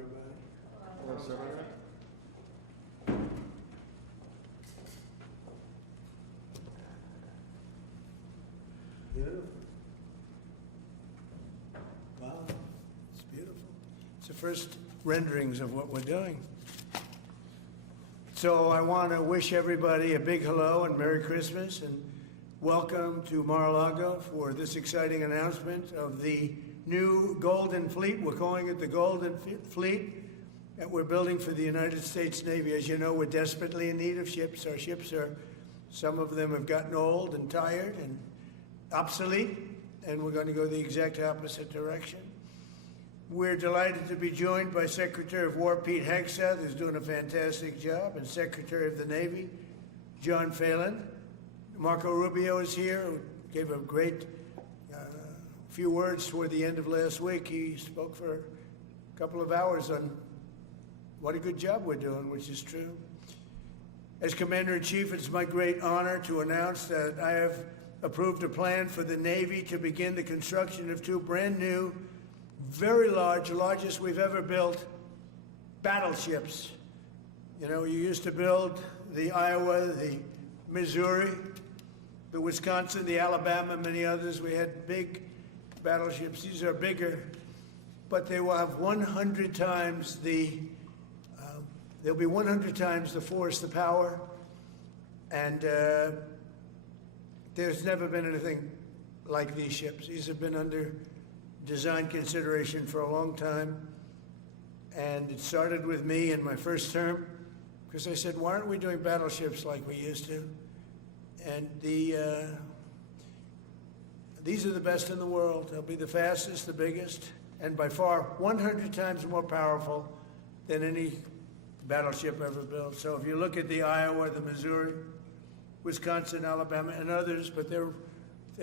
everybody. Hello, sir. Beautiful. Wow, it's beautiful. It's the first renderings of what we're doing. So I want to wish everybody a big hello and Merry Christmas and welcome to Mar-a-Lago for this exciting announcement of the new Golden Fleet. We're calling it the Golden Fleet that we're building for the United States Navy. As you know, we're desperately in need of ships. Our ships are, some of them have gotten old and tired and obsolete, and we're going to go the exact opposite direction. We're delighted to be joined by Secretary of War Pete Hegseth, who's doing a fantastic job, and Secretary of the Navy John Phelan. Marco Rubio is here, who gave a great few words toward the end of last week. He spoke for a couple of hours on what a good job we're doing, which is true. As Commander-in-Chief, it's my great honor to announce that I have approved a plan for the Navy to begin the construction of two brand new, very large, largest we've ever built, battleships. You know, you used to build the Iowa, the Missouri, the Wisconsin, the Alabama, many others. We had big battleships. These are bigger, but they will have 100 times they'll be 100 times the force, the power, and there's never been anything like these ships. These have been under design consideration for a long time, and it started with me in my first term, because I said, why aren't we doing battleships like we used to? And these are the best in the world. They'll be the fastest, the biggest, and by far 100 times more powerful than any battleship ever built. So if you look at the Iowa, the Missouri, Wisconsin, Alabama, and others, but they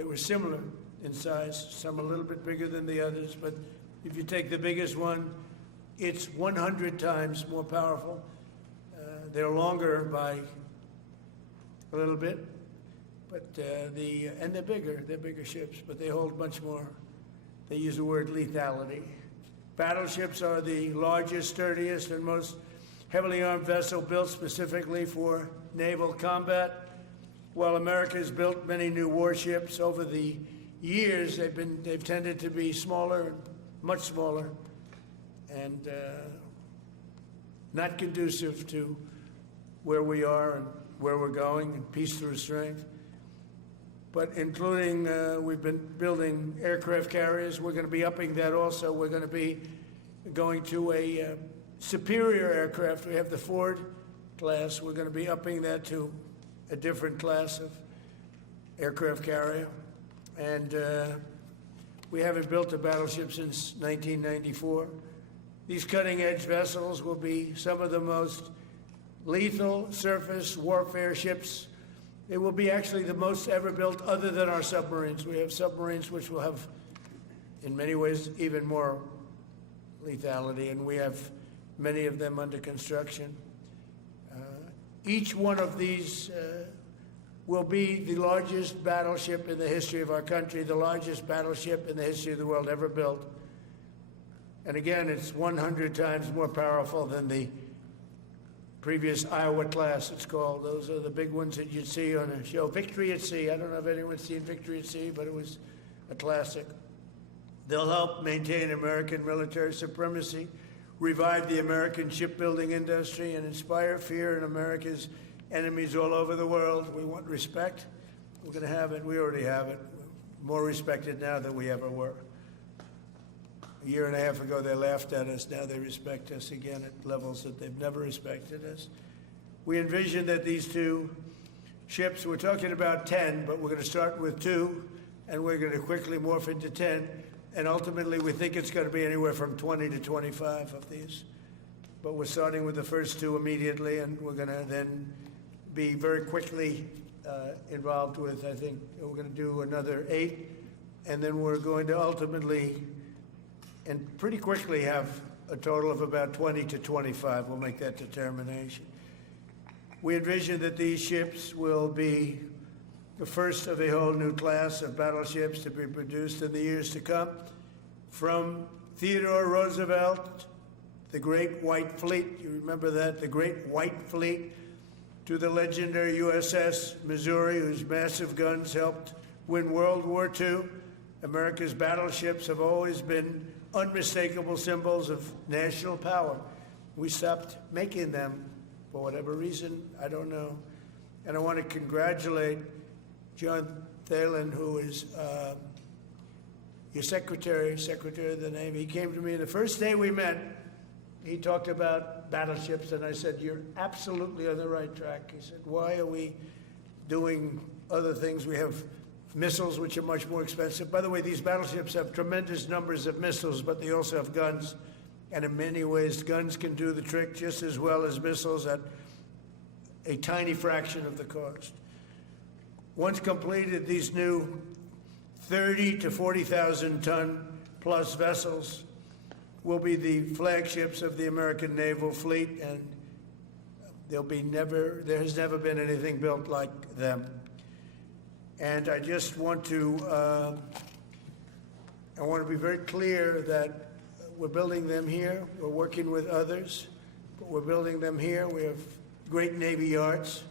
were similar in size, some a little bit bigger than the others, but if you take the biggest one, it's 100 times more powerful. They're longer by a little bit, but and they're bigger ships, but they hold much more. They use the word lethality. Battleships are the largest, sturdiest, and most heavily armed vessel built specifically for naval combat. While America has built many new warships over the years, they've tended to be smaller, much smaller, and not conducive to where we are and where we're going, and peace through strength. But including, we've been building aircraft carriers. We're going to be upping that also. We're going to be going to a superior aircraft. We have the Ford class. We're going to be upping that to a different class of aircraft carrier. And we haven't built a battleship since 1994. These cutting-edge vessels will be some of the most lethal surface warfare ships. They will be actually the most ever built other than our submarines. We have submarines which will have, in many ways, even more lethality, and we have many of them under construction. Each one of these will be the largest battleship in the history of our country, the largest battleship in the history of the world ever built. And again, it's 100 times more powerful than the previous Iowa class, it's called. Those are the big ones that you'd see on a show. Victory at Sea. I don't know if anyone's seen Victory at Sea, but it was a classic. They'll help maintain American military supremacy, revive the American shipbuilding industry, and inspire fear in America's enemies all over the world. We want respect. We're going to have it. We already have it. We're more respected now than we ever were. A year and a half ago, they laughed at us. Now they respect us again at levels that they've never respected us. We envision that these two ships, we're talking about 10, but we're going to start with 2, and we're going to quickly morph into 10. And ultimately, we think it's going to be anywhere from 20 to 25 of these. But we're starting with the first 2 immediately, and we're going to then be very quickly involved with, I think, we're going to do another 8. And then we're going to ultimately, and pretty quickly, have a total of about 20 to 25. We'll make that determination. We envision that these ships will be the first of a whole new class of battleships to be produced in the years to come. From Theodore Roosevelt the Great White Fleet. You remember that? The Great White Fleet, to the legendary USS Missouri, whose massive guns helped win World War II. America's battleships have always been unmistakable symbols of national power. We stopped making them for whatever reason, I don't know. And I want to congratulate John Phelan, who is your secretary of the Navy. He came to me the first day we met. He talked about battleships, and I said, you're absolutely on the right track. He said, why are we doing other things? We have missiles, which are much more expensive. By the way, these battleships have tremendous numbers of missiles, but they also have guns. And in many ways, guns can do the trick just as well as missiles at a tiny fraction of the cost. Once completed, these new 30 to 40,000 ton plus vessels will be the flagships of the American naval fleet, and there has never been anything built like them. And I just want to, be very clear that we're building them here. We're working with others, but we're building them here. We have great Navy yards.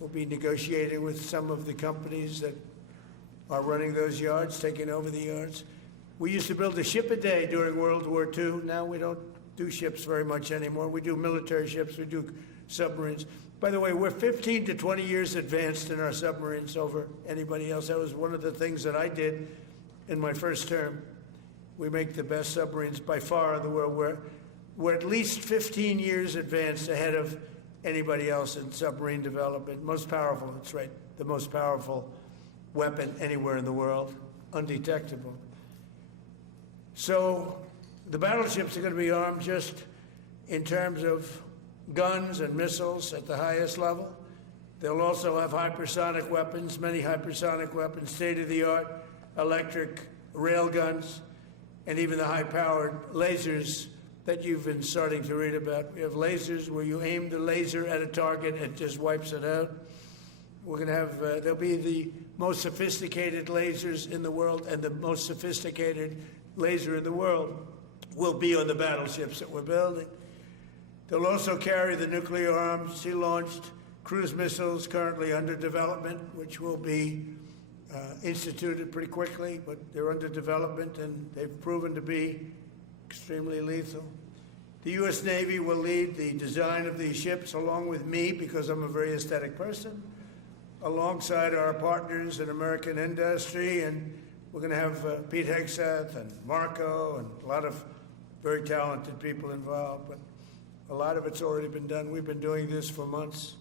We'll be negotiating with some of the companies that are running those yards, taking over the yards. We used to build a ship a day during World War II. Now we don't do ships very much anymore. We do military ships, we do submarines. By the way, we're 15 to 20 years advanced in our submarines over anybody else. That was one of the things that I did in my first term. We make the best submarines by far in the world. We're at least 15 years advanced ahead of anybody else in submarine development. Most powerful, that's right, the most powerful weapon anywhere in the world, undetectable. So the battleships are going to be armed just in terms of guns and missiles at the highest level. They'll also have hypersonic weapons, many hypersonic weapons, state-of-the-art electric rail guns, and even the high-powered lasers that you've been starting to read about. We have lasers where you aim the laser at a target and it just wipes it out. We're going to have, they'll be the most sophisticated lasers in the world, and the most sophisticated laser in the world will be on the battleships that we're building. They'll also carry the nuclear arms, sea-launched cruise missiles currently under development, which will be instituted pretty quickly, but they're under development and they've proven to be extremely lethal. The U.S. Navy will lead the design of these ships along with me, because I'm a very aesthetic person, alongside our partners in American industry, and we're going to have Pete Hegseth and Marco and a lot of very talented people involved, but a lot of it's already been done. We've been doing this for months.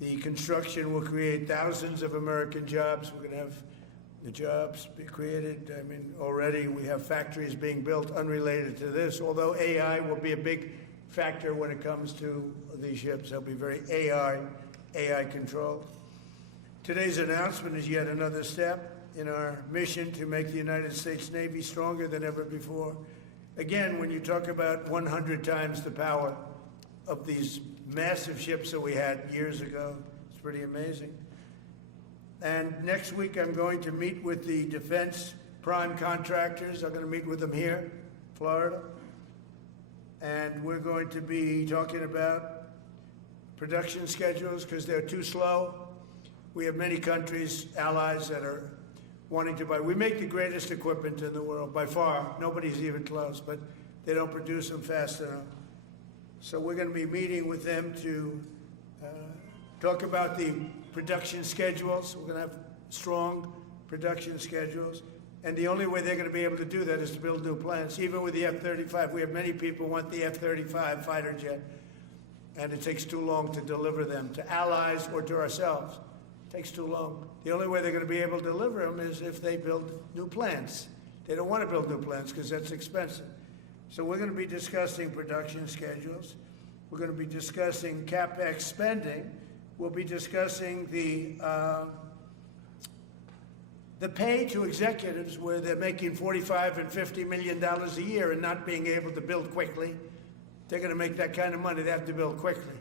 The construction will create thousands of American jobs. We're going to have the jobs be created. I mean, already we have factories being built unrelated to this, although AI will be a big factor when it comes to these ships. They'll be very AI controlled. Today's announcement is yet another step in our mission to make the United States Navy stronger than ever before. Again, when you talk about 100 times the power of these massive ships that we had years ago, it's pretty amazing. And next week I'm going to meet with the defense prime contractors. I'm going to meet with them here, Florida. And we're going to be talking about production schedules because they're too slow. We have many countries, allies, that are wanting to buy. We make the greatest equipment in the world, by far. Nobody's even close, but they don't produce them fast enough. So we're going to be meeting with them to talk about the production schedules. We're going to have strong production schedules. And the only way they're going to be able to do that is to build new plants. Even with the F-35, we have many people who want the F-35 fighter jet, and it takes too long to deliver them to allies or to ourselves. Takes too long. The only way they're going to be able to deliver them is if they build new plants. They don't want to build new plants because that's expensive. So we're going to be discussing production schedules. We're going to be discussing CapEx spending. We'll be discussing the pay to executives where they're making $45 and $50 million a year and not being able to build quickly. They're going to make that kind of money. They have to build quickly.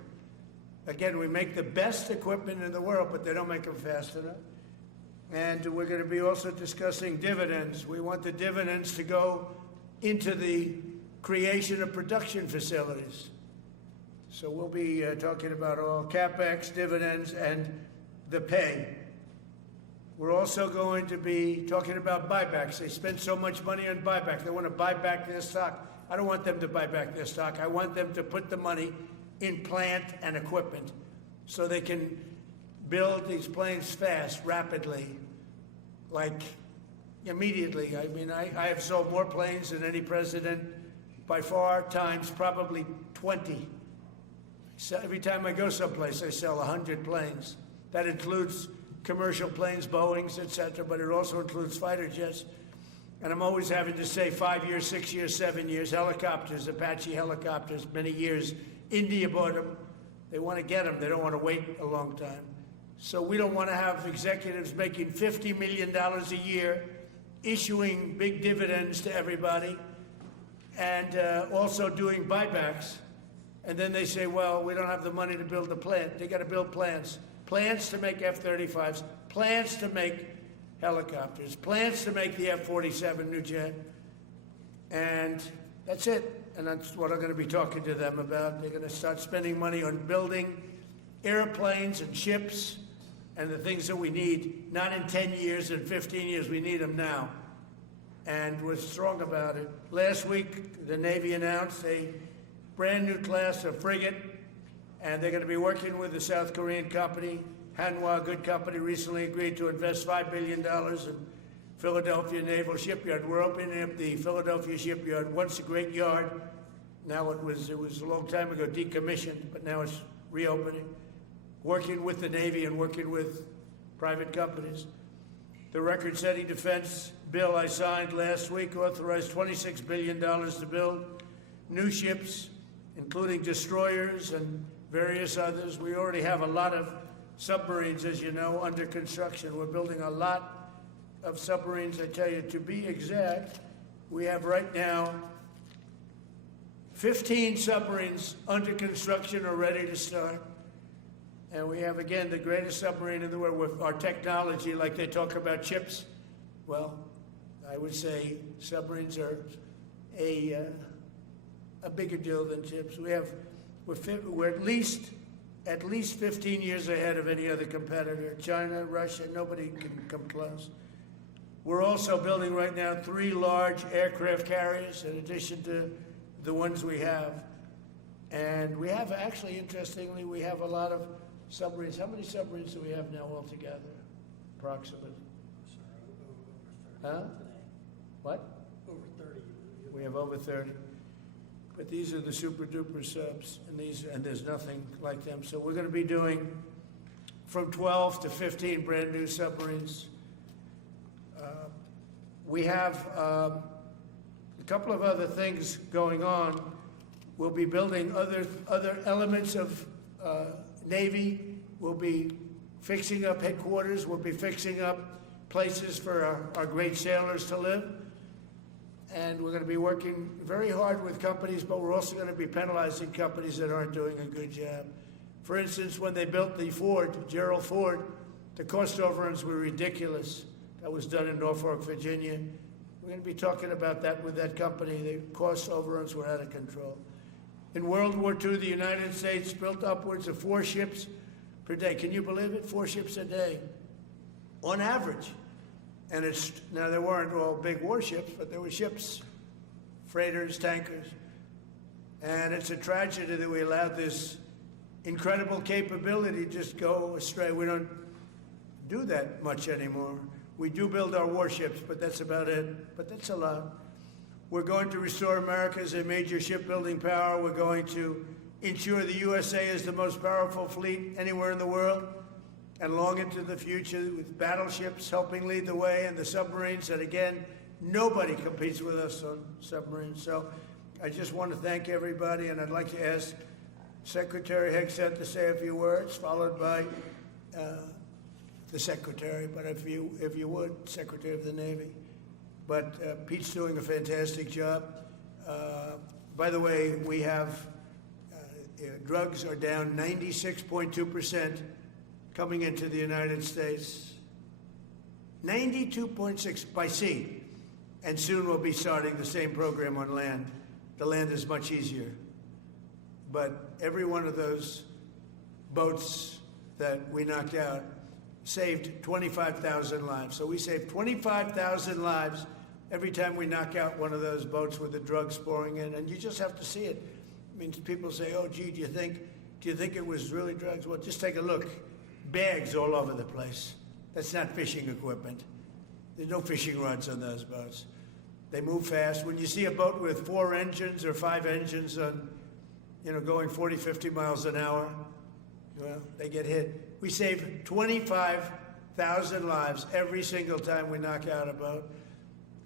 Again, we make the best equipment in the world, but they don't make them fast enough. And we're going to be also discussing dividends. We want the dividends to go into the creation of production facilities. So we'll be talking about all CapEx, dividends, and the pay. We're also going to be talking about buybacks. They spend so much money on buyback. They want to buy back their stock. I don't want them to buy back their stock. I want them to put the money in plant and equipment so they can build these planes fast, rapidly, like immediately. I mean, I have sold more planes than any president by far, times probably 20. So every time I go someplace, I sell 100 planes. That includes commercial planes, Boeings, et cetera, but it also includes fighter jets. And I'm always having to say 5 years, 6 years, 7 years, helicopters, Apache helicopters, many years. India bought them. They want to get them. They don't want to wait a long time. So we don't want to have executives making $50 million a year, issuing big dividends to everybody, and also doing buybacks. And then they say, well, we don't have the money to build the plant. They got to build plants. Plants to make F-35s, plants to make helicopters, plants to make the F-47 new jet. And that's it. And that's what I'm going to be talking to them about. They're going to start spending money on building airplanes and ships and the things that we need, not in 10 years and 15 years. We need them now. And we're strong about it. Last week, the Navy announced a brand new class of frigate, and they're going to be working with the South Korean company. Hanwha, a good company, recently agreed to invest $5 billion in Philadelphia Naval Shipyard. We're opening up the Philadelphia Shipyard. Once a great yard. Now it was a long time ago decommissioned, but now it's reopening. Working with the Navy and working with private companies. The record-setting defense bill I signed last week authorized $26 billion to build new ships, including destroyers and various others. We already have a lot of submarines, as you know, under construction. We're building a lot of submarines. I tell you, to be exact, we have right now 15 submarines under construction or ready to start. And we have, again, the greatest submarine in the world with our technology, like they talk about chips. Well, I would say submarines are a bigger deal than chips. We're at least 15 years ahead of any other competitor. China, Russia, nobody can come close. We're also building right now 3 large aircraft carriers in addition to the ones we have. And we have, actually, interestingly, we have a lot of submarines. How many submarines do we have now altogether, approximately? Huh? What? Over 30. We have over 30. But these are the super duper subs, and there's nothing like them. So we're going to be doing from 12 to 15 brand new submarines. We have a couple of other things going on. We'll be building other elements of Navy. We'll be fixing up headquarters. We'll be fixing up places for our great sailors to live. And we're going to be working very hard with companies, but we're also going to be penalizing companies that aren't doing a good job. For instance, when they built the Ford, Gerald Ford, the cost overruns were ridiculous. That was done in Norfolk, Virginia. We're going to be talking about that with that company. The cost overruns were out of control. In World War II, the United States built upwards of 4 ships per day. Can you believe it? 4 ships a day, on average. And now there weren't all big warships, but there were ships, freighters, tankers. And it's a tragedy that we allowed this incredible capability just go astray. We don't do that much anymore. We do build our warships, but that's about it. But that's a lot. We're going to restore America as a major shipbuilding power. We're going to ensure the USA is the most powerful fleet anywhere in the world, and long into the future with battleships helping lead the way, and the submarines that, again, nobody competes with us on submarines. So I just want to thank everybody, and I'd like to ask Secretary Hegseth to say a few words, followed by the Secretary, but if you would, Secretary of the Navy. But Pete's doing a fantastic job. By the way, we have drugs are down 96.2% coming into the United States. 92.6 by sea. And soon we'll be starting the same program on land. the land is much easier. But every one of those boats that we knocked out saved 25,000 lives. So we saved 25,000 lives every time we knock out one of those boats with the drugs pouring in. And you just have to see it. I mean, people say, oh, gee, do you think it was really drugs? Well, just take a look. Bags all over the place. That's not fishing equipment. There's no fishing rods on those boats. They move fast. When you see a boat with 4 engines or 5 engines on, going 40, 50 miles an hour, well, they get hit. We save 25,000 lives every single time we knock out a boat,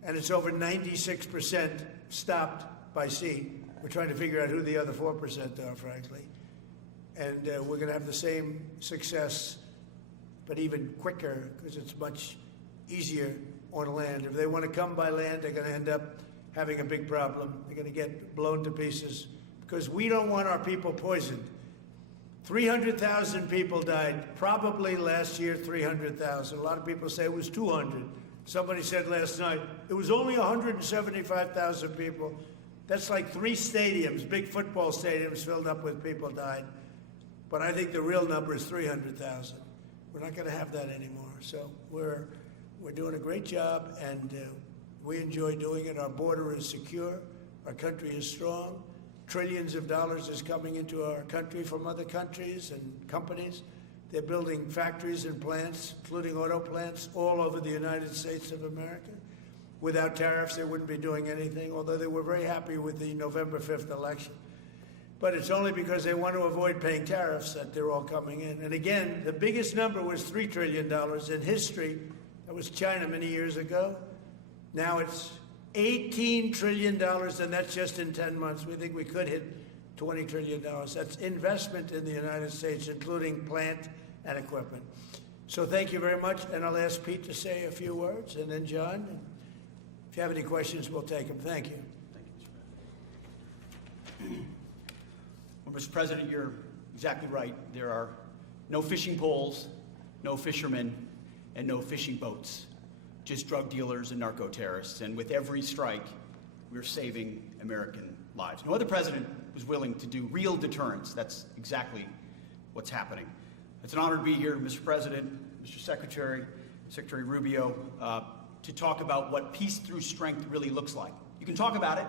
and it's over 96% stopped by sea. We're trying to figure out who the other 4% are, frankly. And we're going to have the same success, but even quicker, because it's much easier on land. If they want to come by land, they're going to end up having a big problem. They're going to get blown to pieces, because we don't want our people poisoned. 300,000 people died, probably last year 300,000. A lot of people say it was 200. Somebody said last night, it was only 175,000 people. That's like 3 stadiums, big football stadiums filled up with people died. But I think the real number is 300,000. We're not going to have that anymore. So we're doing a great job, and we enjoy doing it. Our border is secure. Our country is strong. Trillions of dollars is coming into our country from other countries and companies. They're building factories and plants, including auto plants, all over the United States of America. Without tariffs, they wouldn't be doing anything, although they were very happy with the November 5th election. But it's only because they want to avoid paying tariffs that they're all coming in. And again, the biggest number was $3 trillion in history. That was China many years ago. Now it's $18 trillion, and that's just in 10 months. We think we could hit $20 trillion. That's investment in the United States, including plant and equipment. So thank you very much, and I'll ask Pete to say a few words, and then John. If you have any questions, we'll take them. Thank you. Thank you, Mr. President. Well, Mr. President, you're exactly right. There are no fishing poles, no fishermen, and no fishing boats. Just drug dealers and narco-terrorists. And with every strike, we're saving American lives. No other president was willing to do real deterrence. That's exactly what's happening. It's an honor to be here, Mr. President, Mr. Secretary, Secretary Rubio, to talk about what peace through strength really looks like. You can talk about it,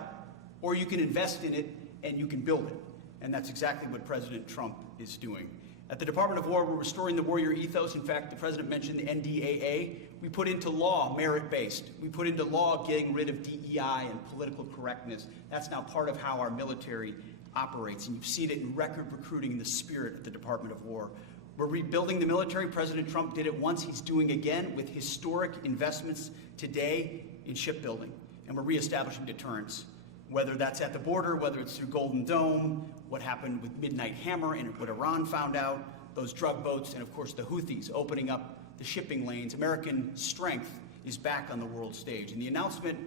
or you can invest in it, and you can build it. And that's exactly what President Trump is doing. At the Department of War, we're restoring the warrior ethos. In fact, the President mentioned the NDAA. We put into law merit-based. We put into law getting rid of DEI and political correctness. That's now part of how our military operates, and you've seen it in record recruiting in the spirit at the Department of War. We're rebuilding the military. President Trump did it once. He's doing again with historic investments today in shipbuilding, and we're reestablishing deterrence, whether that's at the border, whether it's through Golden Dome, what happened with Midnight Hammer and what Iran found out, those drug boats, and of course the Houthis opening up the shipping lanes. American strength is back on the world stage. And the announcement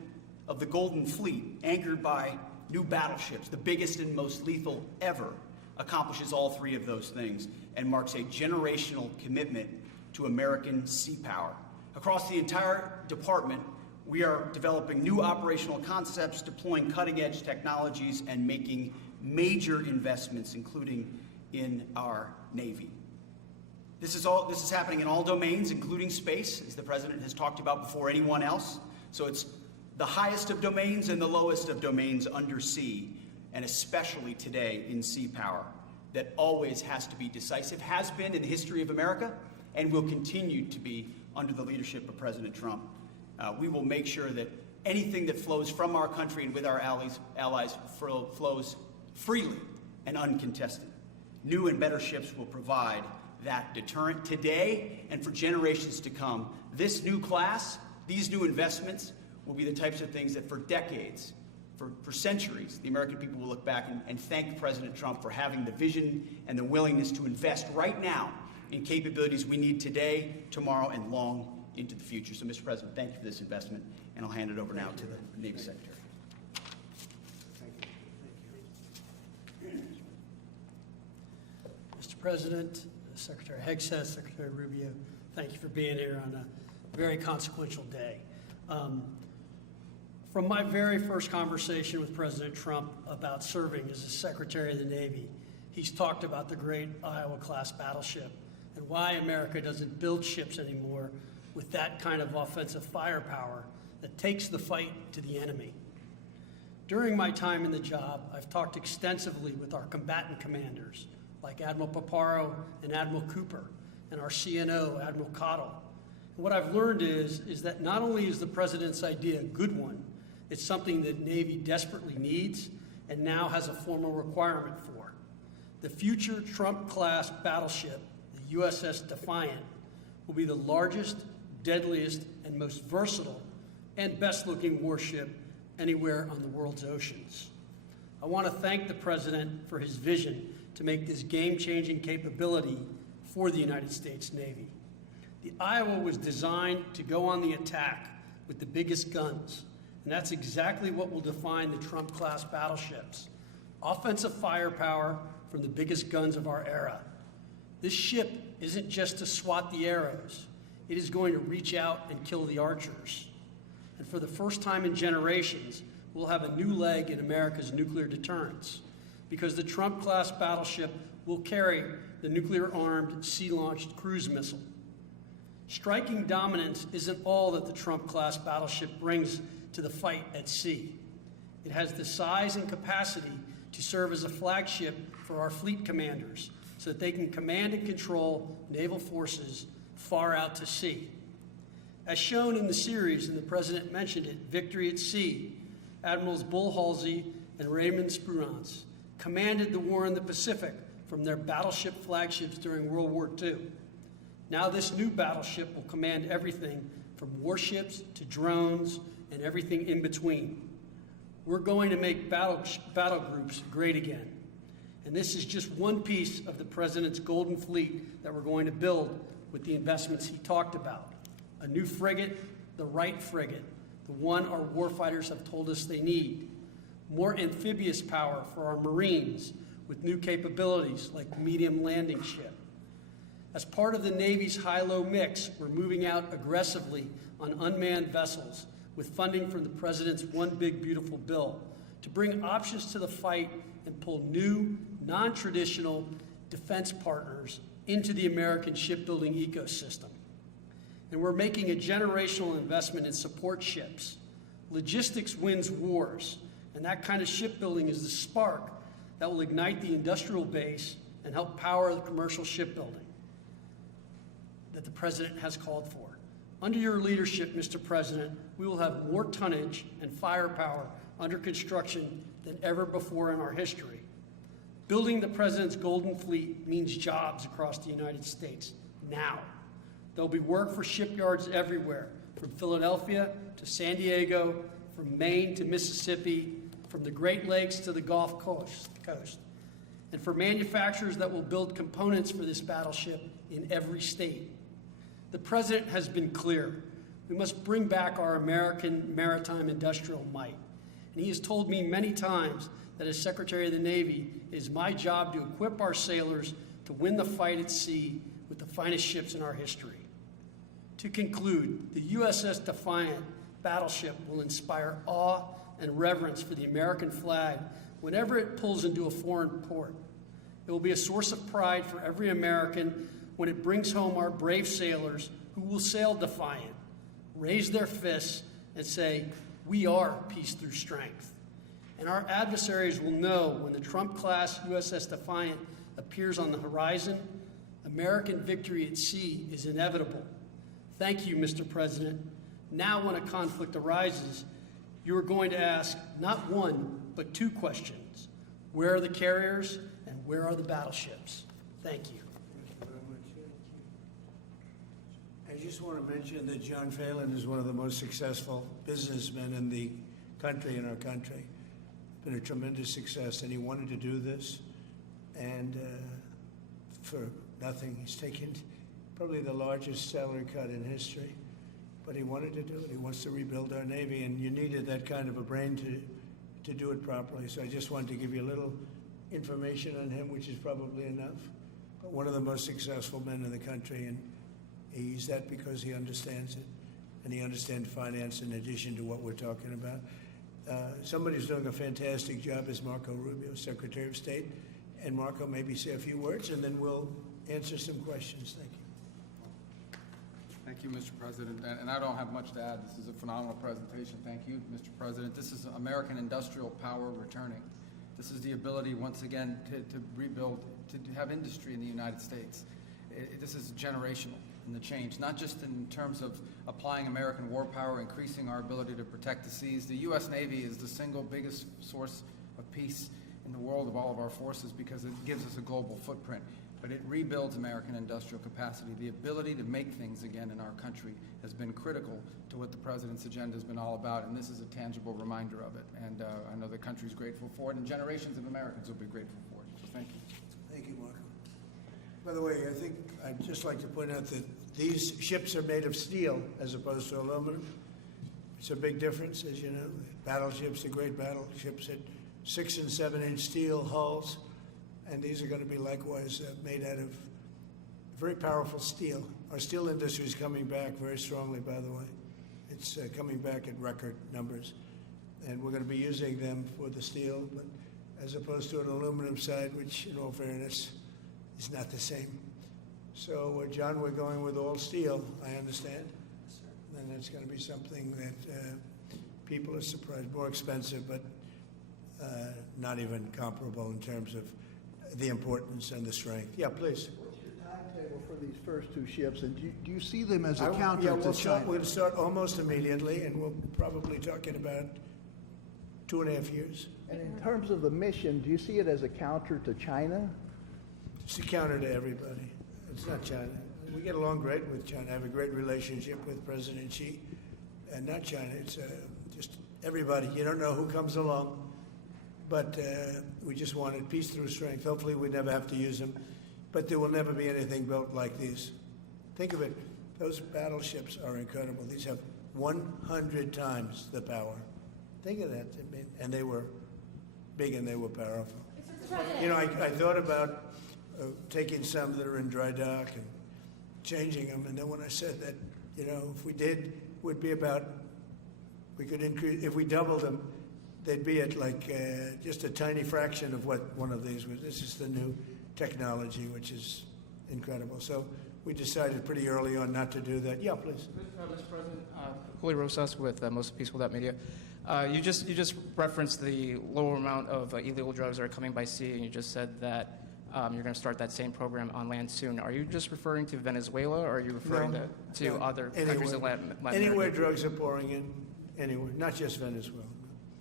of the Golden Fleet, anchored by new battleships, the biggest and most lethal ever, accomplishes all 3 of those things and marks a generational commitment to American sea power. Across the entire department, we are developing new operational concepts, deploying cutting-edge technologies, and making major investments, including in our Navy. This is happening in all domains, including space, as the President has talked about before anyone else. So it's the highest of domains and the lowest of domains under sea, and especially today in sea power, that always has to be decisive, has been in the history of America, and will continue to be under the leadership of President Trump. We will make sure that anything that flows from our country and with our allies flows freely and uncontested. New and better ships will provide that deterrent today and for generations to come. This new class, these new investments, will be the types of things that for decades, for centuries, the American people will look back and thank President Trump for having the vision and the willingness to invest right now in capabilities we need today, tomorrow, and long into the future. So, Mr. President, thank you for this investment, and I'll hand it over now to the Navy Secretary. Mr. President, Secretary Hegseth, Secretary Rubio, thank you for being here on a very consequential day. From my very first conversation with President Trump about serving as the Secretary of the Navy, he's talked about the great Iowa-class battleship and why America doesn't build ships anymore with that kind of offensive firepower that takes the fight to the enemy. During my time in the job, I've talked extensively with our combatant commanders, like Admiral Paparo and Admiral Cooper, and our CNO, Admiral Cottle. And what I've learned is that not only is the President's idea a good one, it's something that Navy desperately needs and now has a formal requirement for. The future Trump-class battleship, the USS Defiant, will be the largest, deadliest, and most versatile and best-looking warship anywhere on the world's oceans. I want to thank the President for his vision to make this game-changing capability for the United States Navy. The Iowa was designed to go on the attack with the biggest guns, and that's exactly what will define the Trump-class battleships. Offensive firepower from the biggest guns of our era. This ship isn't just to swat the arrows. It is going to reach out and kill the archers. And for the first time in generations, we'll have a new leg in America's nuclear deterrence, because the Trump-class battleship will carry the nuclear-armed, sea-launched cruise missile. Striking dominance isn't all that the Trump-class battleship brings to the fight at sea. It has the size and capacity to serve as a flagship for our fleet commanders so that they can command and control naval forces far out to sea. As shown in the series, and the President mentioned it, Victory at Sea, Admirals Bull Halsey and Raymond Spruance commanded the war in the Pacific from their battleship flagships during World War II. Now this new battleship will command everything from warships to drones and everything in between. We're going to make battle groups great again. And this is just one piece of the President's golden fleet that we're going to build with the investments he talked about. A new frigate, the right frigate, the one our warfighters have told us they need. More amphibious power for our Marines with new capabilities like the medium landing ship. As part of the Navy's high-low mix, we're moving out aggressively on unmanned vessels with funding from the President's One Big Beautiful Bill to bring options to the fight and pull new, non-traditional defense partners into the American shipbuilding ecosystem. And we're making a generational investment in support ships. Logistics wins wars, and that kind of shipbuilding is the spark that will ignite the industrial base and help power the commercial shipbuilding that the President has called for. Under your leadership, Mr. President, we will have more tonnage and firepower under construction than ever before in our history. Building the President's Golden Fleet means jobs across the United States now. There'll be work for shipyards everywhere, from Philadelphia to San Diego, from Maine to Mississippi, from the Great Lakes to the Gulf Coast. And for manufacturers that will build components for this battleship in every state. The President has been clear. We must bring back our American maritime industrial might. And he has told me many times that as Secretary of the Navy, it is my job to equip our sailors to win the fight at sea with the finest ships in our history. To conclude, the USS Defiant battleship will inspire awe and reverence for the American flag whenever it pulls into a foreign port. It will be a source of pride for every American when it brings home our brave sailors who will sail defiant, raise their fists, and say, "We are peace through strength." And our adversaries will know when the Trump-class USS Defiant appears on the horizon, American victory at sea is inevitable. Thank you, Mr. President. Now when a conflict arises, you are going to ask not one, but two questions. Where are the carriers and where are the battleships? Thank you. Thank you very much. I just want to mention that John Phelan is one of the most successful businessmen in the country, in our country. Been a tremendous success, and he wanted to do this, and for nothing, he's taken probably the largest salary cut in history, but he wanted to do it. He wants to rebuild our Navy, and you needed that kind of a brain to do it properly. So I just wanted to give you a little information on him, which is probably enough. But one of the most successful men in the country, and he's that because he understands it, and he understands finance in addition to what we're talking about. Somebody's doing a fantastic job is Marco Rubio, Secretary of State. And Marco, maybe say a few words, and then we'll answer some questions. Thank you. Thank you, Mr. President. And I don't have much to add. This is a phenomenal presentation. Thank you, Mr. President. This is American industrial power returning. This is the ability, once again, to rebuild, to have industry in the United States. This is generational in the change, not just in terms of applying American war power, increasing our ability to protect the seas. The U.S. Navy is the single biggest source of peace in the world of all of our forces because it gives us a global footprint. But it rebuilds American industrial capacity. The ability to make things again in our country has been critical to what the President's agenda has been all about, and this is a tangible reminder of it. And I know the country's grateful for it, and generations of Americans will be grateful for it. So thank you. Thank you, Marco. By the way, I think I'd just like to point out that these ships are made of steel as opposed to aluminum. It's a big difference, as you know. Battleships, the great battleships, had 6- and 7-inch steel hulls, and these are going to be likewise made out of very powerful steel. Our steel industry is coming back very strongly, by the way. It's coming back at record numbers, and we're going to be using them for the steel, but as opposed to an aluminum side, which, in all fairness, is not the same. So, John, we're going with all steel, I understand. And that's going to be something that people are surprised, more expensive, but not even comparable in terms of the importance and the strength. Yeah, please. What's your timetable for these first two ships, and do you see them as a Yeah, counter to China? we'll start almost immediately, and we'll probably talk in about 2.5 years. And in terms of the mission, do you see it as a counter to China? It's a counter to everybody. It's not China. We get along great with China. I have a great relationship with President Xi, and not China. It's just everybody. You don't know who comes along, but we just wanted peace through strength. Hopefully we never have to use them, but there will never be anything built like these. Think of it. Those battleships are incredible. These have 100 times the power. Think of that. I mean, and they were big and they were powerful. You know, I thought about taking some that are in dry dock and changing them, and then when I said that, you know, if we did, would be about, we could increase, if we doubled them, they'd be at like just a tiny fraction of what one of these was. This is the new technology, which is incredible. So we decided pretty early on not to do that. Yeah, please. Mr. President, Julio Rosas with Most Peaceful Media. You just referenced the lower amount of illegal drugs that are coming by sea, and you just said that you're going to start that same program on land soon. Are you just referring to Venezuela, or are you referring to other countries in Latin America? Anywhere drugs are pouring in, anywhere, not just Venezuela.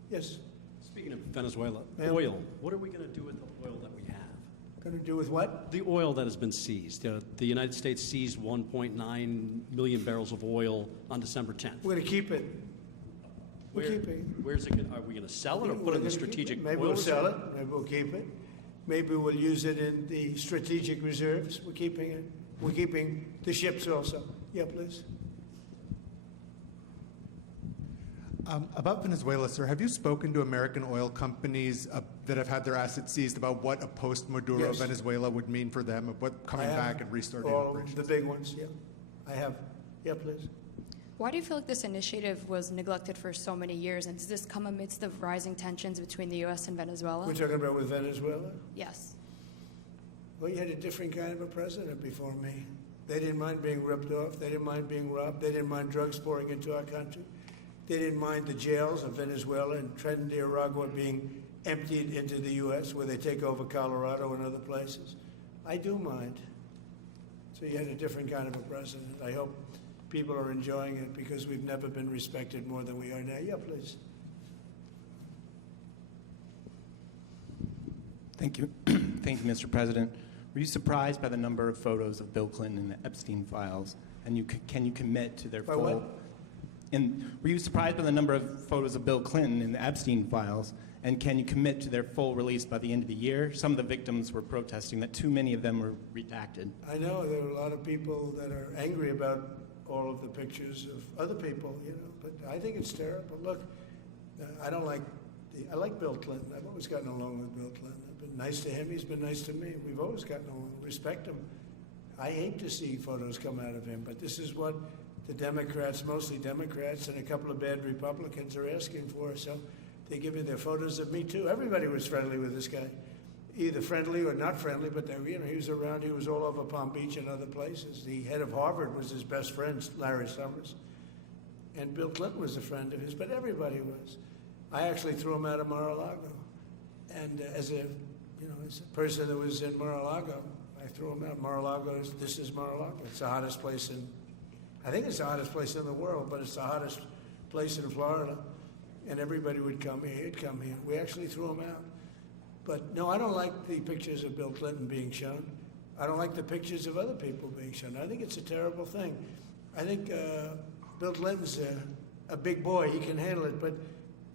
Yes. Speaking of Venezuela, Ma'am? oil. What are we going to do with the oil that we have? Going to do with what? The oil that has been seized. The United States seized 1.9 million barrels of oil on December 10th. We're going to keep it. We're keeping it. Where's it? Are we going to sell it or put it in the strategic? Maybe we'll sell it. Maybe we'll keep it. Maybe we'll use it in the strategic reserves. We're keeping it. We're keeping the ships also. Yeah, please. About Venezuela, sir, have you spoken to American oil companies that have had their assets seized about what a post-Maduro Yes. Venezuela would mean for them, of what coming I have back and restarting all operations? the big ones, yeah. I have. Yeah, please. Why do you feel like this initiative was neglected for so many years, and does this come amidst the rising tensions between the U.S. and Venezuela? We're talking about with Venezuela? Yes. Well, you had a different kind of a president before me. They didn't mind being ripped off. They didn't mind being robbed. They didn't mind drugs pouring into our country. They didn't mind the jails of Venezuela and Nicaragua being emptied into the U.S., where they take over Colorado and other places. I do mind. So you had a different kind of a president. I hope people are enjoying it because we've never been respected more than we are now. Yeah, please. Thank you. Thank you, Mr. President. Were you surprised by the number of photos of Bill Clinton in the Epstein files? And can you commit to their By full... what? And were you surprised by the number of photos of Bill Clinton in the Epstein files? And can you commit to their full release by the end of the year? Some of the victims were protesting that too many of them were redacted. I know there are a lot of people that are angry about all of the pictures of other people, you know, but I think it's terrible. Look, I like Bill Clinton. I've always gotten along with Bill Clinton. I've been nice to him. He's been nice to me. We've always gotten along. Respect him. I hate to see photos come out of him, but this is what the Democrats, mostly Democrats, and a couple of bad Republicans are asking for. So They give you their photos of me too. Everybody was friendly with this guy, either friendly or not friendly, but they, he was around. He was all over Palm Beach and other places. The head of Harvard was his best friend, Larry Summers, and Bill Clinton was a friend of his. But everybody was. I actually threw him out of Mar-a-Lago, and as a person that was in Mar-a-Lago, I threw him out. Mar-a-Lago, this is Mar-a-Lago. It's the hottest place I think it's the hottest place in the world, but it's the hottest place in Florida. And everybody would come here. He'd come here. We actually threw him out. But no, I don't like the pictures of Bill Clinton being shown. I don't like the pictures of other people being shown. I think it's a terrible thing. I think Bill Clinton's a big boy. He can handle it. But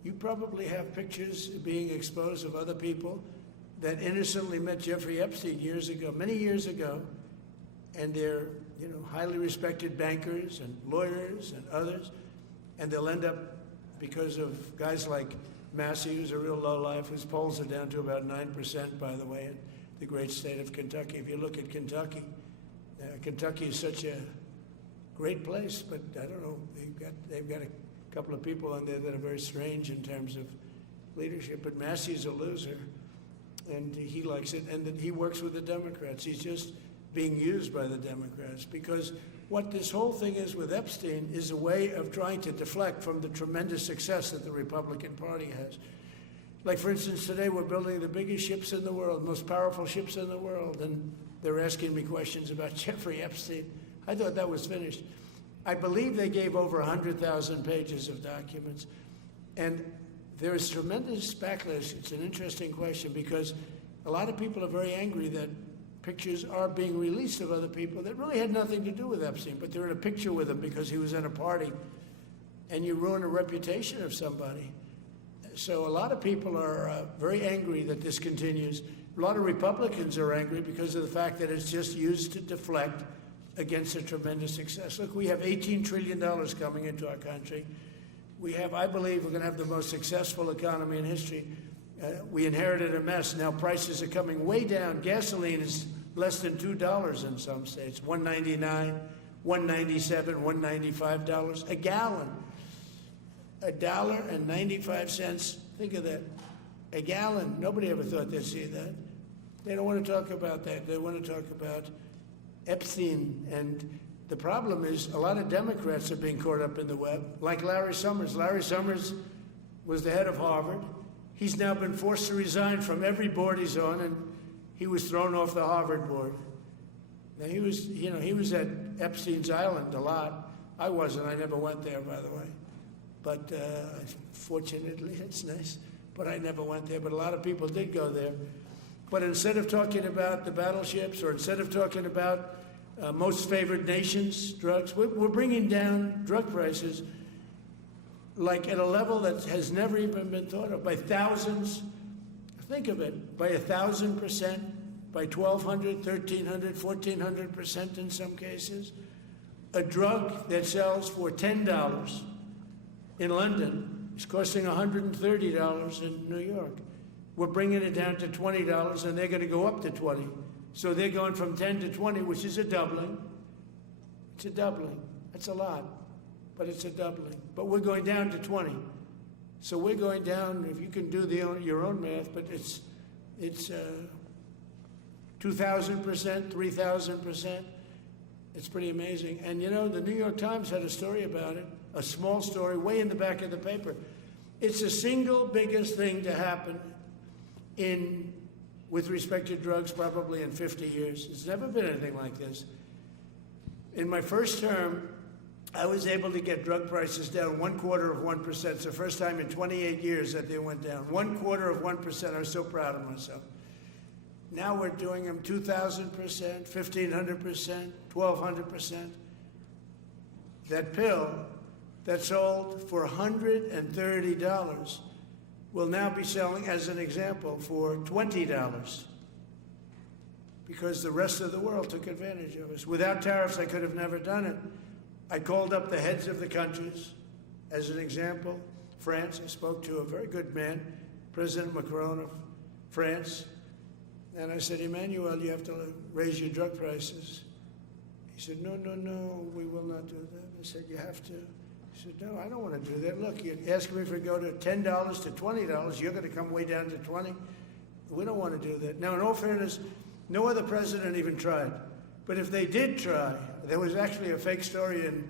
you probably have pictures being exposed of other people that innocently met Jeffrey Epstein years ago, many years ago, and they're highly respected bankers and lawyers and others, and they'll end up, because of guys like Massey, who's a real lowlife, whose polls are down to about 9%, by the way, in the great state of Kentucky. If you look at Kentucky, Kentucky is such a great place, but I don't know, they've got a couple of people on there that are very strange in terms of leadership. But Massey's a loser, and he likes it, and that he works with the Democrats. He's just being used by the Democrats, because what this whole thing is with Epstein is a way of trying to deflect from the tremendous success that the Republican Party has. Like, for instance, today we're building the biggest ships in the world, most powerful ships in the world, and they're asking me questions about Jeffrey Epstein. I thought that was finished. I believe they gave over 100,000 pages of documents, and there is tremendous backlash. It's an interesting question, because a lot of people are very angry that pictures are being released of other people that really had nothing to do with Epstein, but they're in a picture with him because he was at a party, and you ruin a reputation of somebody. So a lot of people are very angry that this continues. A lot of Republicans are angry because of the fact that it's just used to deflect against a tremendous success. Look, we have $18 trillion coming into our country. We have, I believe, we're going to have the most successful economy in history. We inherited a mess. Now prices are coming way down. Gasoline is less than $2 in some states, $1.99, $1.97, $1.95 a gallon. $1.95. Think of that. A gallon. Nobody ever thought they'd see that. They don't want to talk about that. They want to talk about Epstein. And the problem is a lot of Democrats are being caught up in the web, like Larry Summers. Larry Summers was the head of Harvard. He's now been forced to resign from every board he's on, and he was thrown off the Harvard board. Now, he was at Epstein's Island a lot. I wasn't. I never went there, by the way. But fortunately, it's nice. But I never went there. But a lot of people did go there. But instead of talking about the battleships, or instead of talking about most favored nations drugs, we're bringing down drug prices like at a level that has never even been thought of, by thousands. Think of it, by 1,000%, by 1,200, 1,300, 1,400% in some cases. A drug that sells for $10 in London is costing $130 in New York. We're bringing it down to $20, and they're going to go up to 20. So they're going from 10 to 20, which is a doubling. It's a doubling. That's a lot, but it's a doubling. But we're going down to 20. So we're going down, if you can do your own math, but it's 2,000%, 3,000%. It's pretty amazing. And the New York Times had a story about it, a small story, way in the back of the paper. It's the single biggest thing to happen with respect to drugs probably in 50 years. It's never been anything like this. In my first term, I was able to get drug prices down 0.25%. It's the first time in 28 years that they went down. 0.25%. I was so proud of myself. Now we're doing them 2,000%, 1,500%, 1,200%. That pill that sold for $130 will now be selling, as an example, for $20, because the rest of the world took advantage of us. Without tariffs, I could have never done it. I called up the heads of the countries. As an example, France, I spoke to a very good man, President Macron of France, and I said, Emmanuel, you have to raise your drug prices. He said, no, we will not do that. I said, you have to. He He said, no, I don't want to do that. Look, you're asking me for go to $10 to $20. You're going to come way down to 20. We don't want to do that. Now, in all fairness, no other president even tried. But if they did try, there was actually a fake story in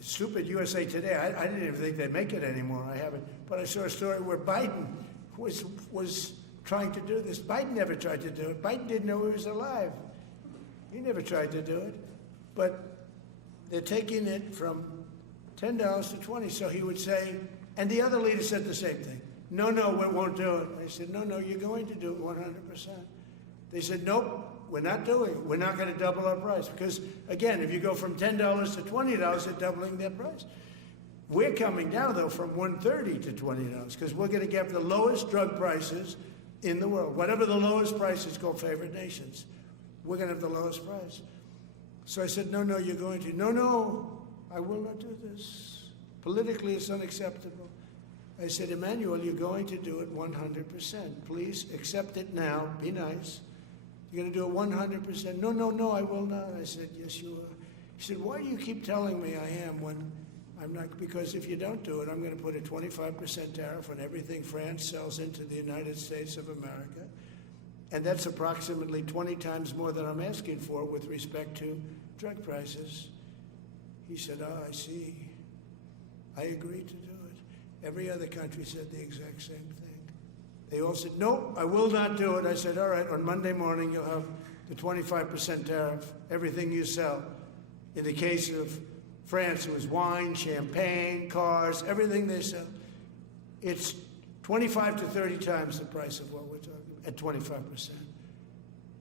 stupid USA Today. I didn't even think they'd make it anymore. I haven't. But I saw a story where Biden was trying to do this. Biden never tried to do it. Biden didn't know he was alive. He never tried to do it. But they're taking it from $10 to $20. So he would say, and the other leader said the same thing. No, we won't do it. I said, no, you're going to do it 100%. They said, nope, we're not doing it. We're not going to double our price. Because, again, if you go from $10 to $20, they're doubling their price. We're coming down, though, from $130 to $20 because we're going to get the lowest drug prices in the world. Whatever the lowest price is called favored nations. We're going to have the lowest price. So I said, no, you're going to. No, I will not do this. Politically, it's unacceptable. I said, Emmanuel, you're going to do it 100%. Please accept it now. Be nice. You're going to do it 100%. No, I will not. I said, yes, you are. He said, why do you keep telling me I am when I'm not? Because if you don't do it, I'm going to put a 25% tariff on everything France sells into the United States of America. And that's approximately 20 times more than I'm asking for with respect to drug prices. He said, I see. I agree to do it. Every other country said the exact same thing. They all said, no, I will not do it. I said, all right, on Monday morning you'll have the 25% tariff, everything you sell. In the case of France, it was wine, champagne, cars, everything they sell. It's 25 to 30 times the price of what we're talking about, at 25%.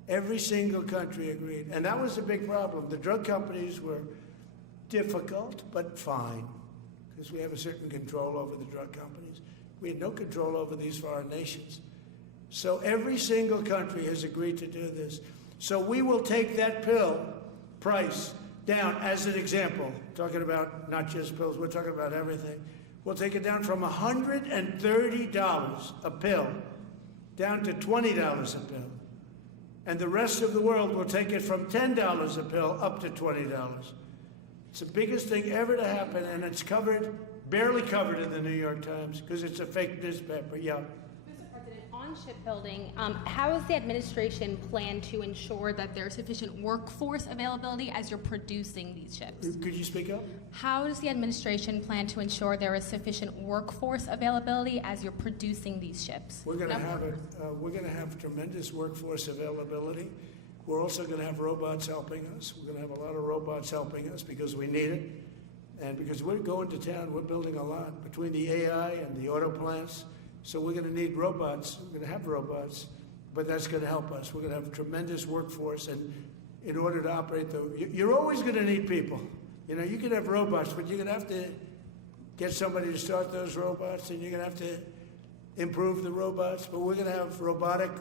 Every single country agreed. And that was a big problem. The drug companies were difficult, but fine, because we have a certain control over the drug companies. We had no control over these foreign nations. So every single country has agreed to do this. So we will take that pill price down as an example, talking about not just pills, we're talking about everything. We'll take it down from $130 a pill down to $20 a pill. And the rest of the world will take it from $10 a pill up to $20. It's the biggest thing ever to happen, and it's barely covered in the New York Times because it's a fake newspaper. Yeah. Mr. President, on shipbuilding, how does the administration plan to ensure that there's sufficient workforce availability as you're producing these ships? Could you speak up? How does the administration plan to ensure there is sufficient workforce availability as you're producing these ships? We're going to have we're going to have tremendous workforce availability. We're also going to have robots helping us. We're going to have a lot of robots helping us because we need it. And because we're going to town, we're building a lot between the AI and the auto plants. So we're going to need robots. We're going to have robots, but that's going to help us. We're going to have a tremendous workforce. And in order to operate you're always going to need people. You know, you can have robots, but you're going to have to get somebody to start those robots, and you're going to have to improve the robots. But we're going to have robotic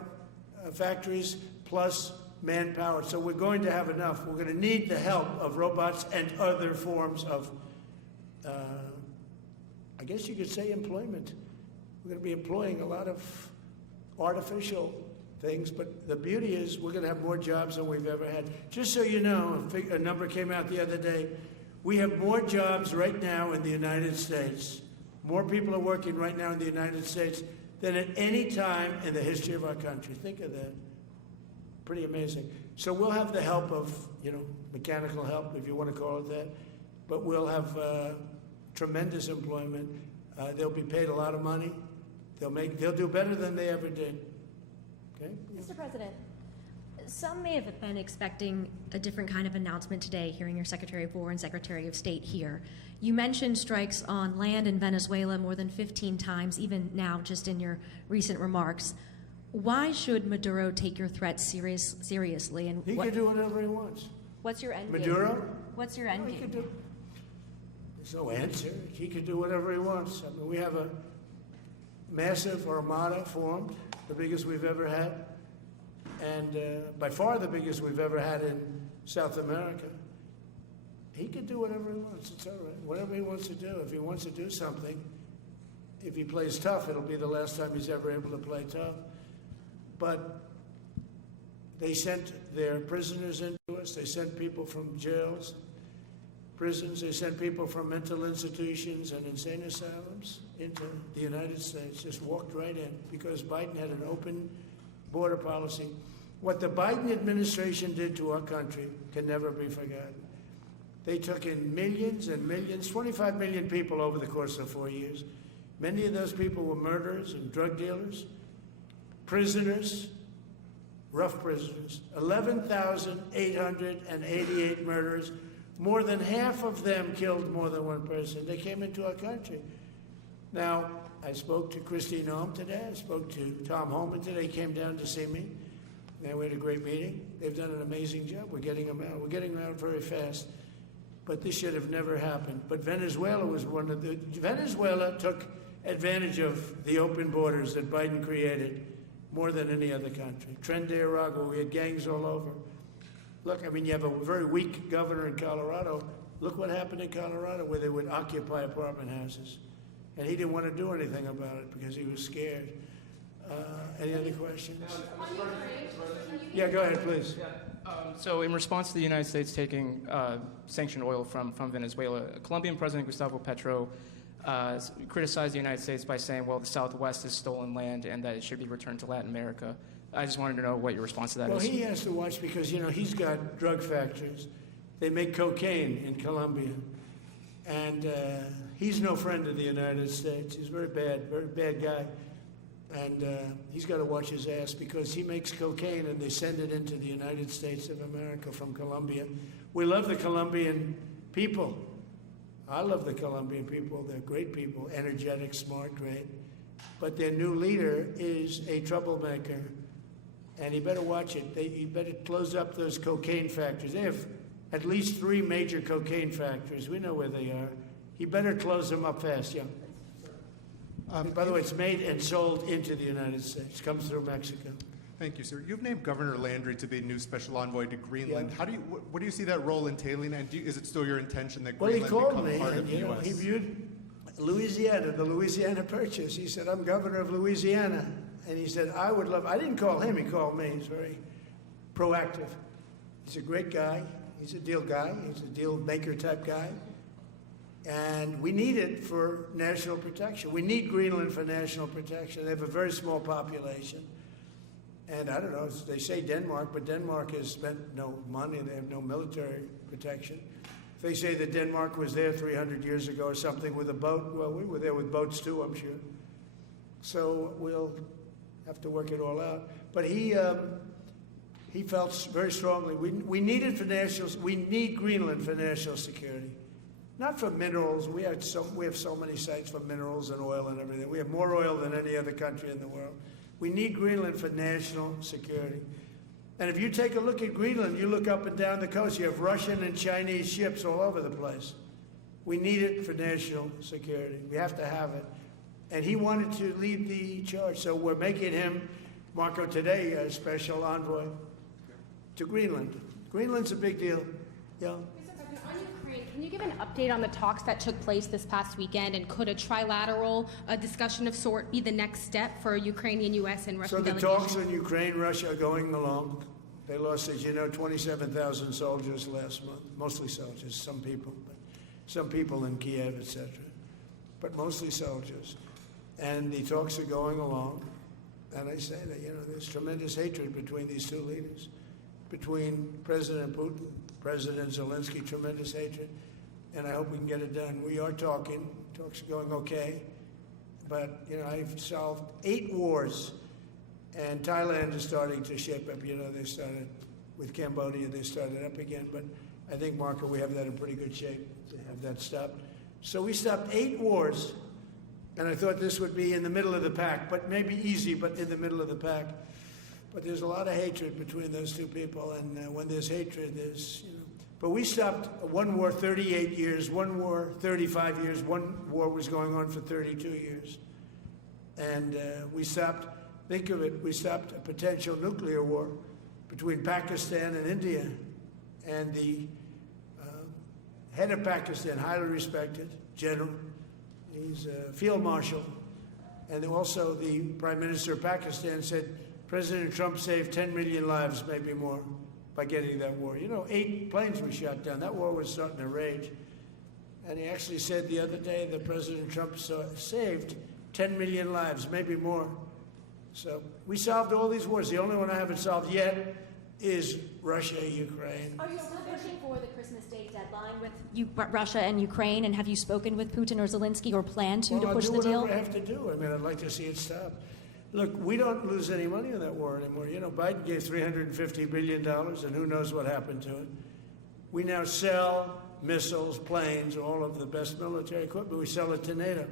factories plus manpower. So we're going to have enough. We're going to need the help of robots and other forms of, I guess you could say, employment. We're going to be employing a lot of artificial things, but the beauty is we're going to have more jobs than we've ever had. Just so you know, a number came out the other day. We have more jobs right now in the United States. More people are working right now in the United States than at any time in the history of our country. Think of that. Pretty amazing. So we'll have the help of, mechanical help, if you want to call it that, but we'll have tremendous employment. They'll be paid a lot of money. They'll do better than they ever did. Okay? Mr. President, some may have been expecting a different kind of announcement today, hearing your Secretary of War and Secretary of State here. You mentioned strikes on land in Venezuela more than 15 times, even now, just in your recent remarks. Why should Maduro take your threats seriously? And he can do whatever he wants. What's your end game? Maduro? What's your end game? There's no answer. He can do whatever he wants. I mean, we have a massive armada formed, the biggest we've ever had, and by far the biggest we've ever had in South America. He can do whatever he wants. It's all right. Whatever he wants to do. If he wants to do something, if he plays tough, it'll be the last time he's ever able to play tough. But they sent their prisoners into us. They sent people from jails. prisons. They sent people from mental institutions and insane asylums into the United States, just walked right in because Biden had an open border policy. What the Biden administration did to our country can never be forgotten. They took in millions and millions, 25 million people over the course of 4 years. Many of those people were murderers and drug dealers, prisoners, rough prisoners, 11,888 murders. More than half of them killed more than one person. They came into our country. Now, I spoke to Christine Noem today. I spoke to Tom Homan today. He came down to see me. And we had a great meeting. They've done an amazing job. We're getting them out. We're getting them out very fast. But this should have never happened. But Venezuela was one of the... Venezuela took advantage of the open borders that Biden created more than any other country. Tren de Aragua, we had gangs all over. Look, I mean, you have a very weak governor in Colorado. Look what happened in Colorado where they would occupy apartment houses. And he didn't want to do anything about it because he was scared. Any other questions? Yeah, go ahead, please. So in response to the United States taking sanctioned oil from Venezuela, Colombian President Gustavo Petro criticized the United States by saying, well, the Southwest is stolen land and that it should be returned to Latin America. I just wanted to know what your response to that is. Well, he has to watch because, you know, he's got drug factories. They make cocaine in Colombia. And he's no friend of the United States. He's very bad guy. And he's got to watch his ass because he makes cocaine and they send it into the United States of America from Colombia. We love the Colombian people. I love the Colombian people. They're great people, energetic, smart, great. But their new leader is a troublemaker. And he better watch it. He better close up those cocaine factories. They have at least 3 major cocaine factories. We know where they are. He better close them up fast, yeah. By the way, it's made and sold into the United States. Comes through Mexico. Thank you, sir. You've named Governor Landry to be new special envoy to Greenland. Yeah. How do you? What do you see that role entailing? And is it still your intention that Well, he Greenland called become me, part of and the you know, U.S.? he viewed Louisiana, the Louisiana Purchase. He said, "I'm governor of Louisiana," and he said, "I would love." I didn't call him; he called me. He's very proactive. He's a great guy. He's a deal guy. He's a deal maker type guy. And we need it for national protection. We need Greenland for national protection. They have a very small population. And I don't know, they say Denmark, but Denmark has spent no money. They have no military protection. If they say that Denmark was there 300 years ago or something with a boat, well, we were there with boats too, I'm sure. So we'll have to work it all out. But he felt very strongly, we need it for we need Greenland for national security. Not for minerals. We have so many sites for minerals and oil and everything. We have more oil than any other country in the world. We need Greenland for national security. And if you take a look at Greenland, you look up and down the coast, you have Russian and Chinese ships all over the place. We need it for national security. We have to have it. And he wanted to lead the charge. So we're making him, Marco, today, a special envoy to Greenland. Greenland's a big deal. Yeah. Can you give an update on the talks that took place this past weekend, and could a trilateral discussion of sort be the next step for Ukrainian, U.S., and Russian delegations? So the talks in Ukraine, Russia are going along. They lost, as you know, 27,000 soldiers last month, mostly soldiers, some people in Kiev, etc., but mostly soldiers. And the talks are going along. And I say that, you know, there's tremendous hatred between these two leaders, between President Putin, President Zelensky, tremendous hatred, and I hope we can get it done. We are talking. Talks are going okay, but, you know, I've solved 8 wars, and Thailand is starting to shape up. You know, they started with Cambodia, they started up again, but I think, Marco, we have that in pretty good shape to have that stopped. So we stopped 8 wars, and I thought this would be in the middle of the pack, but maybe easy, but in the middle of the pack. But there's a lot of hatred between those two people, and when there's hatred, there's, you know. But we stopped one war 38 years, one war 35 years, one war was going on for 32 years. And we stopped, think of it, we stopped a potential nuclear war between Pakistan and India. And the head of Pakistan, highly respected general, he's a field marshal, and also the Prime Minister of Pakistan said, President Trump saved 10 million lives, maybe more, by getting that war. 8 planes were shot down. That war was starting to rage. And he actually said the other day that President Trump saved 10 million lives, maybe more. So we solved all these wars. The only one I haven't solved yet is Russia, Ukraine. Are you still pushing for the Christmas Day deadline with Russia and Ukraine? And have you spoken with Putin or Zelensky or plan to push the deal? I'll do whatever I have to do. I mean, I'd like to see it stop. Look, we don't lose any money on that war anymore. Biden gave $350 billion, and who knows what happened to it. We now sell missiles, planes, all of the best military equipment. We sell it to NATO.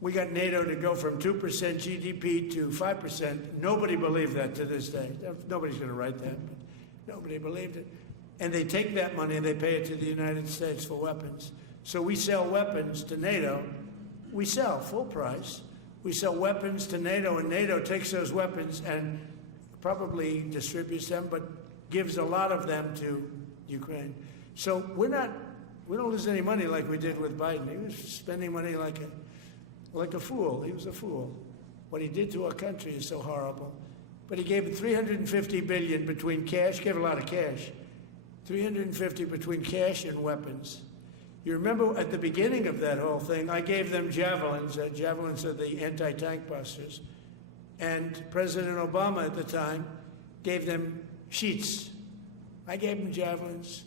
We got NATO to go from 2% GDP to 5%. Nobody believed that to this day. Nobody's going to write that, but nobody believed it. And they take that money and they pay it to the United States for weapons. So we sell weapons to NATO. We sell full price. We sell weapons to NATO, and NATO takes those weapons and probably distributes them, but gives a lot of them to Ukraine. So we don't lose any money like we did with Biden. He was spending money like a fool. He was a fool. What he did to our country is so horrible. But he gave $350 billion between cash, gave a lot of cash, $350 between cash and weapons. You remember at the beginning of that whole thing, I gave them javelins. Javelins are the anti-tank busters. And President Obama at the time gave them sheets. I gave them javelins.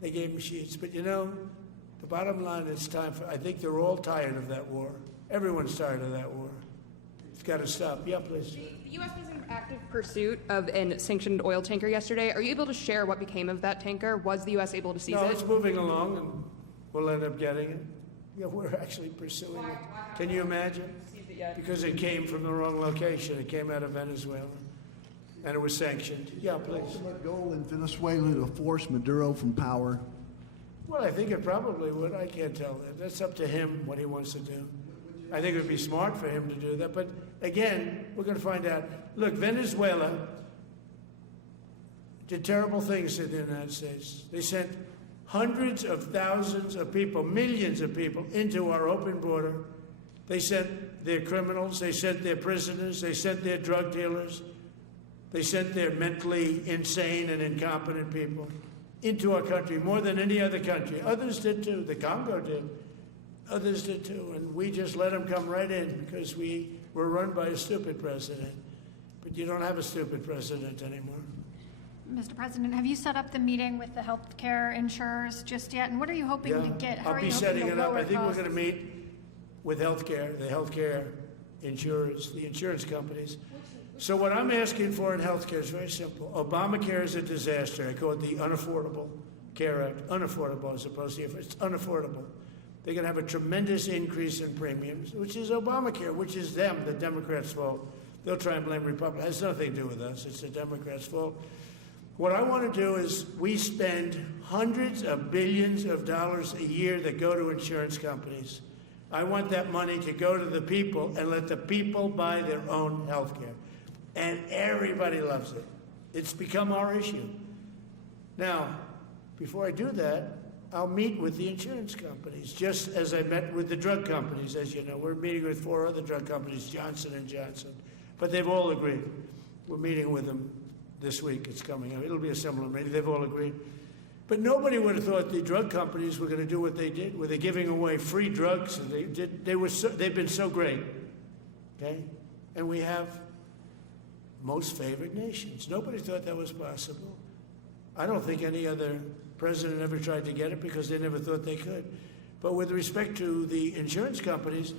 They gave them sheets. But the bottom line is I think they're all tired of that war. Everyone's tired of that war. It's got to stop. Yeah, please. The U.S. was in active pursuit of a sanctioned oil tanker yesterday. Are you able to share what became of that tanker? Was the U.S. able to seize it? No, it's moving along, and we'll end up getting it. Yeah, we're actually pursuing it. Can you imagine? Because it came from the wrong location. It came out of Venezuela, and it was sanctioned. Yeah, please. Ultimate goal in Venezuela to force Maduro from power. Well, I think it probably would. I can't tell that. That's up to him what he wants to do. I think it would be smart for him to do that. But again, we're going to find out. Look, Venezuela did terrible things to the United States. They sent hundreds of thousands of people, millions of people, into our open border. They sent their criminals. They sent their prisoners. They sent their drug dealers. They sent their mentally insane and incompetent people into our country more than any other country. Others did too. The Congo did. Others did too. And we just let them come right in because we were run by a stupid president. But you don't have a stupid president anymore. Mr. President, have you set up the meeting with the health care insurers just yet? And what are you hoping to get? How I'll be setting it up. I think we're going to meet with healthcare, the healthcare insurers, the insurance companies. So what I'm asking for in healthcare is very simple. Obamacare is a disaster. I call it the Unaffordable Care Act. Unaffordable as opposed to it's unaffordable. They're going to have a tremendous increase in premiums, which is Obamacare, which is them, the Democrats' fault. They'll try and blame Republicans. It has nothing to do with us. It's the Democrats' fault. What I want to do is we spend hundreds of billions of dollars a year that go to insurance companies. I want that money to go to the people and let the people buy their own health care. And everybody loves it. It's become our issue. Now, before I do that, I'll meet with the insurance companies, just as I met with the drug companies. As you know, we're meeting with 4 other drug companies, Johnson & Johnson. But they've all agreed. We're meeting with them this week. It's coming up. It'll be a similar meeting. They've all agreed. But nobody would have thought the drug companies were going to do what they did, where they're giving away free drugs. And they've been so great. Okay? And we have most favored nations. Nobody thought that was possible. I don't think any other president ever tried to get it because they never thought they could. But with respect to the insurance companies,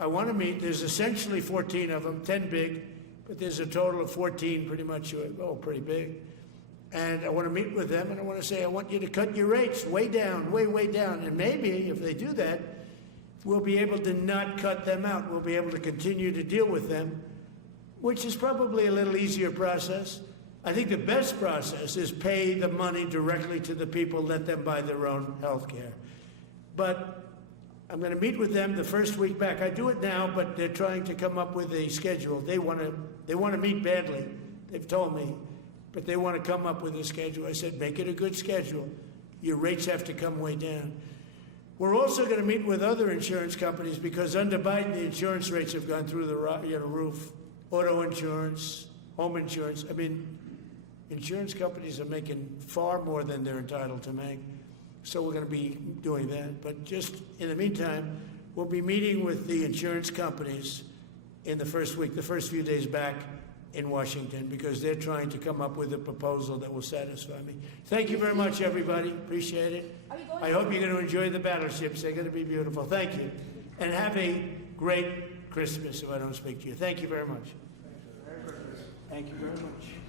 I want to meet. There's essentially 14 of them, 10 big, but there's a total of 14 pretty much, pretty big. And I want to meet with them, and I want to say, I want you to cut your rates way down, way down. And maybe if they do that, we'll be able to not cut them out. We'll be able to continue to deal with them, which is probably a little easier process. I think the best process is pay the money directly to the people, let them buy their own health care. But I'm going to meet with them the first week back. I do it now, but they're trying to come up with a schedule. They want to meet badly, they've told me, but they want to come up with a schedule. I said, make it a good schedule. Your rates have to come way down. We're also going to meet with other insurance companies because under Biden, the insurance rates have gone through the roof. Auto insurance, home insurance. I mean, insurance companies are making far more than they're entitled to make. So we're going to be doing that. But just in the meantime, we'll be meeting with the insurance companies in the first week, the first few days back in Washington, because they're trying to come up with a proposal that will satisfy me. Thank you very much, everybody. Appreciate it. I hope you're going to enjoy the battleships. They're going to be beautiful. Thank you. And have a great Christmas if I don't speak to you. Thank you very much. Thank you very much.